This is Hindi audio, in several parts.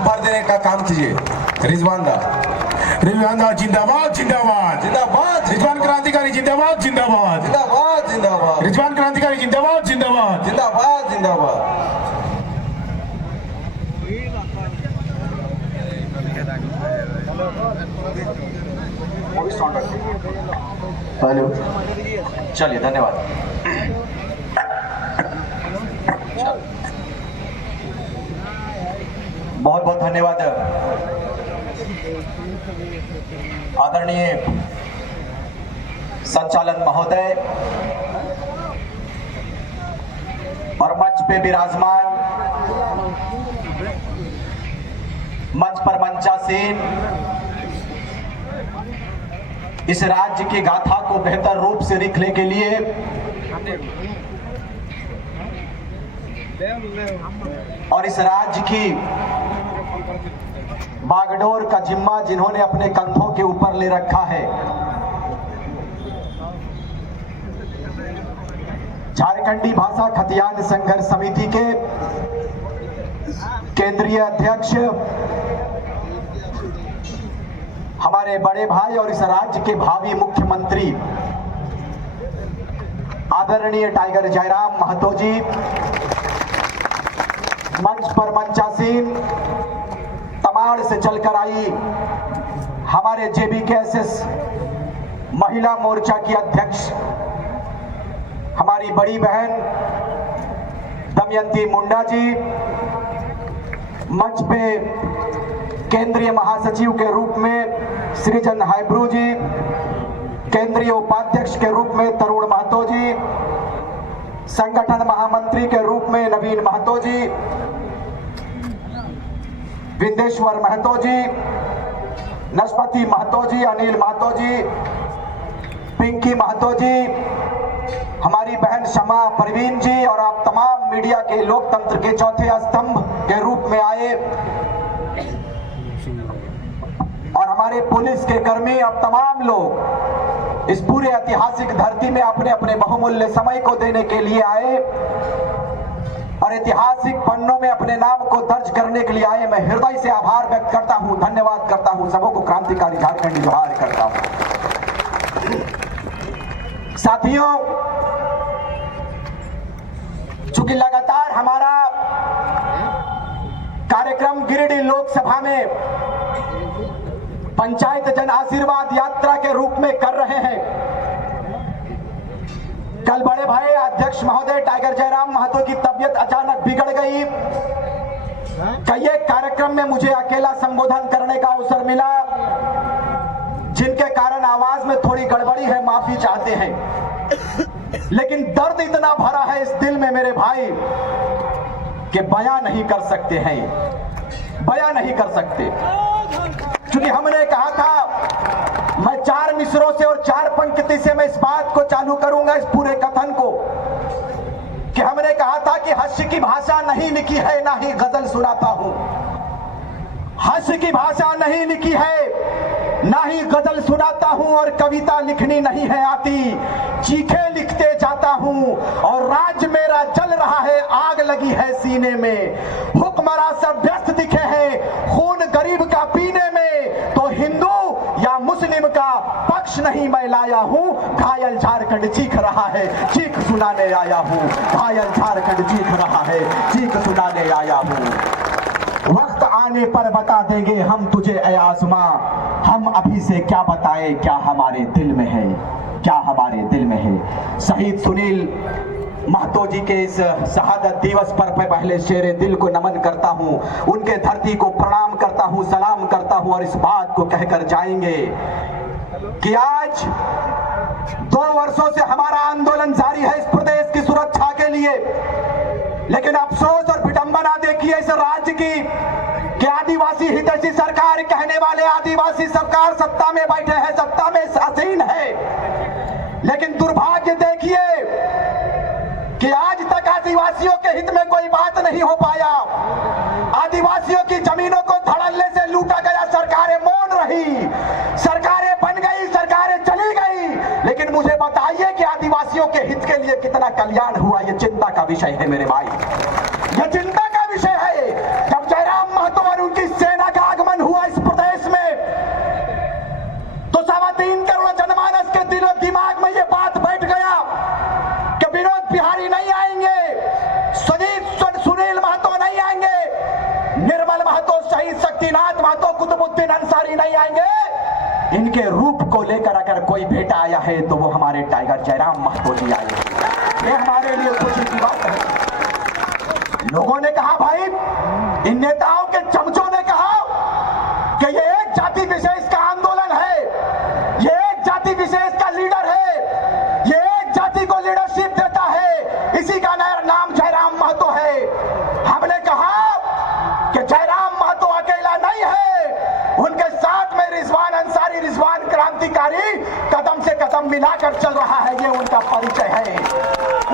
भर देने का काम कीजिए। रिजवान दा जिंदाबाद जिंदाबाद जिंदाबाद। रिजवान क्रांतिकारी जिंदाबाद जिंदाबाद जिंदाबाद जिंदाबाद रिजवान क्रांतिकारी जिंदाबाद जिंदाबाद जिंदाबाद जिंदाबाद। हेलो, चलिए धन्यवाद। बहुत बहुत धन्यवाद आदरणीय संचालन महोदय और मंच पे विराजमान मंच पर मंचासीन इस राज्य की गाथा को बेहतर रूप से लिखने के लिए और इस राज्य की बागडोर का जिम्मा जिन्होंने अपने कंधों के ऊपर ले रखा है, झारखंडी भाषा खतियान संघर्ष समिति के केंद्रीय अध्यक्ष हमारे बड़े भाई और इस राज्य के भावी मुख्यमंत्री आदरणीय टाइगर जयराम महतो जी, मंच पर मंचासीन तमाड़ से चलकर आई हमारे JBKSS महिला मोर्चा की अध्यक्ष हमारी बड़ी बहन दमयंती मुंडा जी, मंच पे केंद्रीय महासचिव के रूप में सृजन हाइब्रू जी, केंद्रीय उपाध्यक्ष के रूप में तरुण महतो जी, संगठन महामंत्री के रूप में नवीन महतो जी, विंदेश्वर महतो जी, नस्पति महतो जी, अनिल महतो जी, पिंकी महतो जी, हमारी बहन शमा परवीन जी और आप तमाम मीडिया के लोकतंत्र के चौथे स्तंभ के रूप में आए और हमारे पुलिस के कर्मी, अब तमाम लोग इस पूरे ऐतिहासिक धरती में अपने अपने बहुमूल्य समय को देने के लिए आए और ऐतिहासिक पन्नों में अपने नाम को दर्ज करने के लिए आए। मैं हृदय से आभार व्यक्त करता हूं, धन्यवाद करता हूं, सबों को क्रांतिकारी झारखंडी जोहार करता हूं। साथियों, चूंकि लगातार हमारा कार्यक्रम गिरिडीह लोकसभा में पंचायत जन आशीर्वाद यात्रा के रूप में कर रहे हैं, कल बड़े भाई अध्यक्ष महोदय टाइगर जयराम महतो की तबीयत अचानक बिगड़ गई। कई एक कार्यक्रम में मुझे अकेला संबोधन करने का अवसर मिला, जिनके कारण आवाज में थोड़ी गड़बड़ी है, माफी चाहते हैं। लेकिन दर्द इतना भरा है इस दिल में मेरे भाई कि बयां नहीं कर सकते हैं, बयां नहीं कर सकते। क्योंकि हमने कहा था, मैं 4 मिसरों से और 4 पंक्ति से मैं इस बात को चालू करूंगा, इस पूरे कथन को, कि हमने कहा था कि हास्य की भाषा नहीं लिखी है, ना ही गजल सुनाता हूं। हास्य की भाषा नहीं लिखी है, ना ही गजल सुनाता हूं और कविता लिखनी नहीं है आती, चीखे लिखते जाता हूं और राज मेरा जल रहा है, आग लगी है सीने में। हुक्मरान सब व्यस्त दिखे हैं खून गरीब का पीने में, तो हिंदू या मुस्लिम का पक्ष नहीं मैं लाया हूं, घायल झारखंड चीख रहा है, चीख सुनाने आया हूं। घायल झारखंड चीख रहा है, चीख सुनाने आया हूं। वक्त आने पर बता देंगे हम तुझे ऐ आज़मा, हम अभी से क्या बताएं क्या हमारे दिल में है, क्या हमारे दिल में है। शहीद सुनील महतो जी के इस शहादत दिवस पर मैं पहले शेरे दिल को नमन करता हूं, उनके धरती को प्रणाम करता हूं, सलाम करता हूं और इस बात को कहकर जाएंगे कि आज 2 वर्षों से हमारा आंदोलन जारी है इस प्रदेश की सुरक्षा के लिए। लेकिन अफसोस और विडंबना देखिए इस राज्य की कि आदिवासी हितैषी सरकार कहने वाले आदिवासी सरकार सत्ता में बैठे हैं, सत्ता में आसीन है, लेकिन दुर्भाग्य देखिए कि आज तक आदिवासियों के हित में कोई बात नहीं हो पाया। आदिवासियों की जमीनों को धड़ल्ले से लूटा गया, सरकारें मौन रही, सरकारें बन गई, सरकारें चली गई, लेकिन मुझे बताइए कि आदिवासियों के हित के लिए कितना कल्याण हुआ। ये चिंता का विषय है मेरे भाई, ये चिंता का विषय है। जब जयराम महतो और उनकी जिनके रूप को लेकर अगर कोई बेटा आया है तो वो हमारे टाइगर जयराम महतो जी आए हैं। ये हमारे लिए खुशी की बात है। लोगों ने कहा, भाई इन नेताओं के चमचों ने कहा कि ये एक जाति विशेष का आंदोलन है, ये एक जाति विशेष का लीडर है, ये एक जाति को लीडरशिप देता है, इसी का नाम जयराम महतो है। हमने कहा कि जयराम महतो अकेला नहीं है, उनके साथ में रिजवान अंसारी, रिजवान क्रांतिकारी कदम से कदम मिलाकर चल रहा है, ये उनका परिचय है।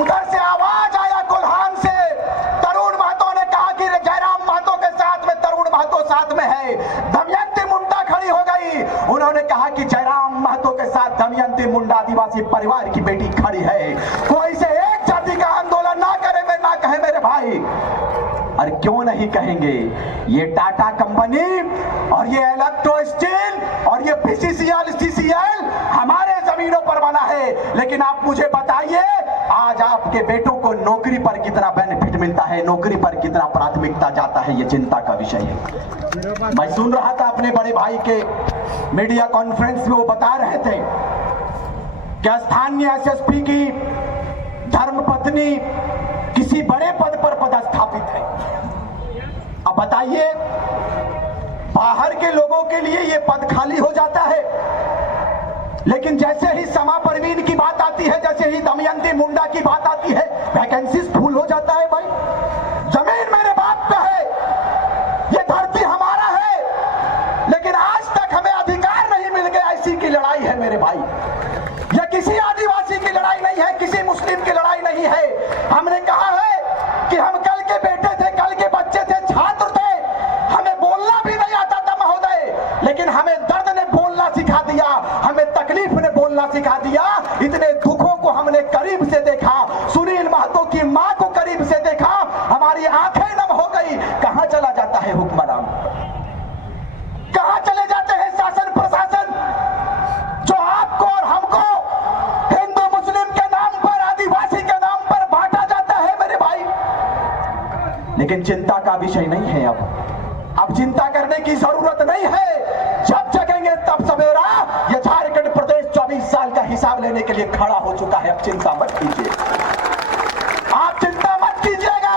उधर से आवाज आया कोल्हान से, तरुण महतो ने कहा कि जयराम महतो के साथ में तरुण महतो साथ में है। दमयंती मुंडा खड़ी हो गई, उन्होंने कहा कि जयराम महतो के साथ दमयंती मुंडा आदिवासी परिवार की बेटी खड़ी है। कोई से एक जाति का आंदोलन ना करे, मैं ना कहे मेरे भाई। और क्यों नहीं कहेंगे, ये टाटा कंपनी और ये इलेक्ट्रो स्टील और ये बीसीसीएल सीसीएल हमारे जमीनों पर बना है। लेकिन आप मुझे बताइए, आज आपके बेटों को नौकरी पर कितना बेनिफिट मिलता है, नौकरी पर कितना प्राथमिकता जाता है, ये चिंता का विषय है। मैं सुन रहा था अपने बड़े भाई के मीडिया कॉन्फ्रेंस में, वो बता रहे थे कि स्थानीय एसएसपी की धर्मपत्नी किसी बड़े पद पर पदस्थापित है। अब बताइए, बाहर के लोगों के लिए ये पद खाली हो जाता है, लेकिन जैसे ही समा परवीन की बात आती है, जैसे ही दमयंती मुंडा की बात आती है, वैकेंसीज फुल हो जाता है। भाई जमीन मेरे बाप का है, ये धरती हमारा है, लेकिन आज तक हमें अधिकार नहीं मिल गया। इसी की लड़ाई है मेरे भाई, यह किसी आदिवासी की लड़ाई नहीं है, किसी मुस्लिम की लड़ाई नहीं है। हमने कहा है कि हम कल के बेटे थे, कल के बच्चे थे, छात्र थे, हमें बोलना भी नहीं आता था महोदय, लेकिन हमें दर्द ने बोलना सिखा दिया, हमें तकलीफ ने बोलना सिखा दिया। इतने दुखों को हमने करीब से देखा, सुनील महतो की मां को करीब से देखा, हमारी आंखें नम हो गई। कहां चला जाता है हुक्मरान, कहां चले जाते हैं शासन प्रशासन, जो आपको और हमको हिंदू मुस्लिम के नाम पर, आदिवासी के नाम पर बांटा जाता है मेरे भाई। लेकिन चिंता का विषय नहीं है। अब चिंता करने की जरूरत नहीं है। जब जगेंगे तब सवेरा। यह झारखंड प्रदेश 24 साल का हिसाब लेने के लिए खड़ा हो चुका है। अब चिंता मत कीजिए, आप चिंता मत कीजिएगा।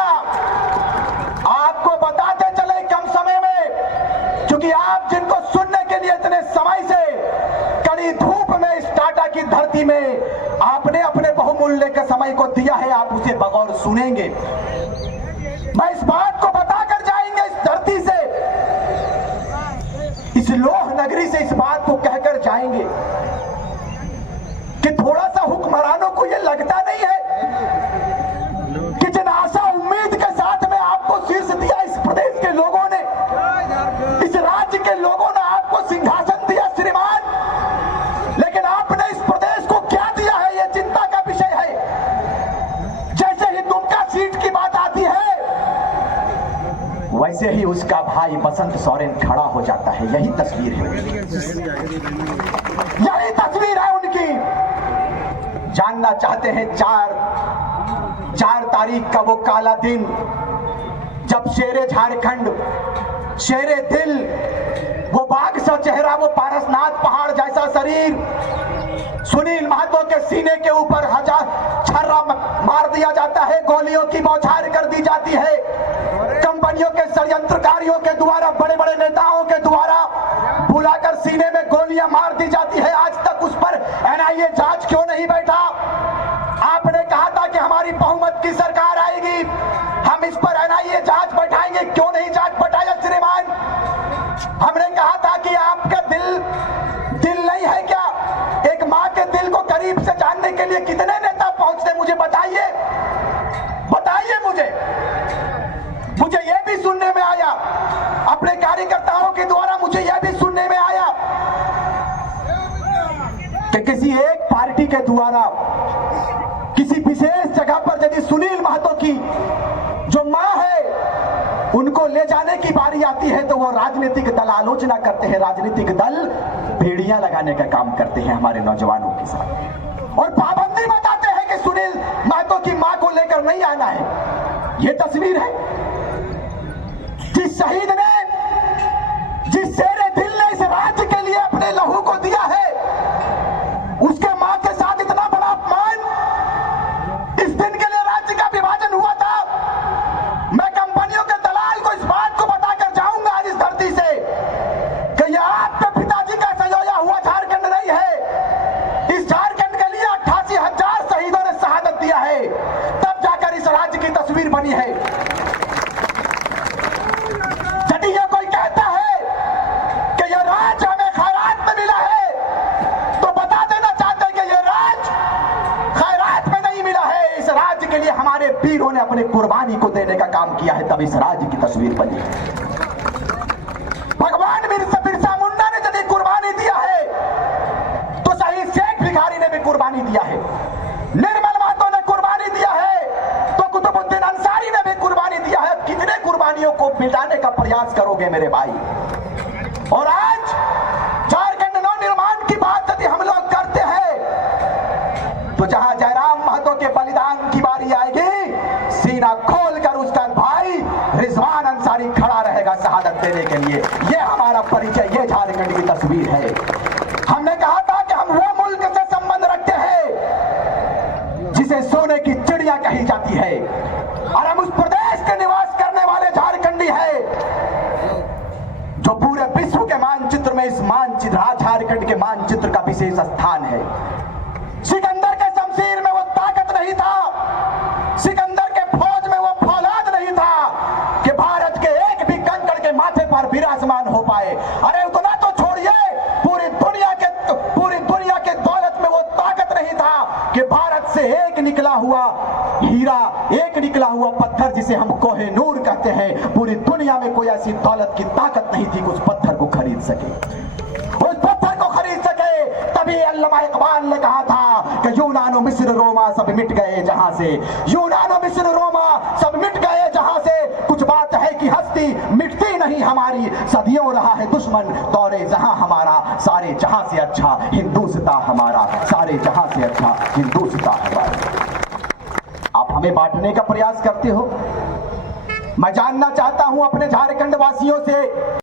आपको बताते चले कम समय में, क्योंकि आप जिनको सुनने के लिए इतने समय से कड़ी धूप में इस टाटा की धरती में आपने अपने बहुमूल्य के समय को दिया है, आप उसे बगौर सुनेंगे। मैं इस बात को बताकर जाएंगे इस धरती से, इस लोह नगरी से इस बात को कहकर जाएंगे कि थोड़ा सा हुक्मरानों को यह लगता नहीं है कि जिन आशा उम्मीद के साथ में आपको शीर्ष दिया इस प्रदेश के लोगों ने, इस राज्य के लोगों ने आपको सिंहासन दिया श्रीमान, लेकिन आपने इस प्रदेश को क्या दिया है, यह चिंता का विषय है। जैसे ही दुमका सीट की बात आती है, वैसे ही उसका भाई बसंत सोरेन खड़ा हो जाता है। यही तस्वीर है, यही तस्वीर है उनकी। जानना चाहते हैं 4 तारीख का वो काला दिन, जब शेरे झारखंड, शेरे दिल, वो बाघ सा चेहरा, वो पारसनाथ पहाड़ जैसा शरीर, सुनील महतो के सीने के ऊपर 1000 छर्रा मार दिया जाता है, गोलियों की बौछार कर दी जाती है, कंपनियों के षड्यंत्रकारियों के द्वारा, बड़े बड़े नेताओं के द्वारा बुलाकर सीने में गोलियां मार दी जाती है। आज तक उस पर एनआईए जांच क्यों नहीं बैठा? आपने कहा था कि हमारी बहुमत की सरकार आएगी, हम इस पर एनआईए जांच बैठाएंगे, क्यों नहीं जांच बैठाया श्रीमान? हमने कहा था कि आपका दिल नहीं है क्या? एक मां के दिल को करीब से जानने के लिए कितने नेता पहुंचते, मुझे बताइए, बताइए मुझे यह भी सुनने में आया, अपने कार्यकर्ताओं के द्वारा मुझे यह भी सुनने में आया कि किसी एक पार्टी के द्वारा किसी विशेष जगह पर यदि सुनील महतो की जो मां है उनको ले जाने की बारी आती है, तो वो राजनीतिक दल आलोचना करते हैं, राजनीतिक दल बेड़ियां लगाने का काम करते हैं हमारे नौजवानों के साथ, और पाबंदी बताते हैं कि सुनील महतो की मां को लेकर नहीं आना है। ये तस्वीर है जिस शहीद ने, जिस शेरे दिल ने इस राज्य के लिए अपने लहू को दिया है, काम किया है, तब इस राज्य की तस्वीर बनी है। भगवान बिरसा मुंडा ने यदि कुर्बानी दिया है तो शहीद शेख भिखारी ने भी कुर्बानी दिया है, निर्मल महतो ने कुर्बानी दिया है तो कुतुबुद्दीन अंसारी ने भी कुर्बानी दिया है। कितने कुर्बानियों को मिटाने का प्रयास करोगे मेरे भाई? और आज झारखंड नवनिर्माण की बात यदि हम लोग करते हैं तो जहां जयराम महतो के बलिदान की बारी आएगी, सीना खोलकर उसका भाई रिजवान अंसारी खड़ा रहेगा शहादत देने के लिए। ये हमारा परिचय, ये झारखंड की तस्वीर है। हमने कहा था कि हम वो मुल्क से संबंध रखते हैं जिसे सोने की चिड़िया कही जाती है, और हम उस प्रदेश के निवास करने वाले झारखंडी हैं जो पूरे विश्व के मानचित्र में इस मानचित्र झारखंड के मानचित्र का विशेष स्थान है। सिकंदर के शमशीर में वो ताकत नहीं था, सिकंदर के फौज में वो फौलाद नहीं था कि भारत के एक भी कंकड़ के माथे पर विराजमान हो पाए। अरे उतना तो छोड़िए, पूरी दुनिया के दौलत में वो ताकत नहीं था कि भारत से एक निकला हुआ हीरा, एक निकला हुआ पत्थर जिसे हम कोहिनूर कहते हैं, पूरी दुनिया में कोई ऐसी दौलत की ताकत नहीं थी कि उस पत्थर को खरीद सके। उस पत्थर को खरीद सके, तभी अल्लामा इकबाल ने कहा था कि यूनानो मिस्र रोमा सब मिट गए जहां से, यूनानो मिस्र रोमा सब मिट गए जहां से, कुछ बात है कि हस्ती मिटती नहीं हमारी, सदियों रहा है दुश्मन दौरे जहां हमारा, सारे जहां से अच्छा हिंदुस्ता हमारा, सारे जहां से अच्छा हिंदुस्ता हमारा। आप हमें बांटने का प्रयास करते हो। मैं जानना चाहता हूं अपने झारखंड वासियों से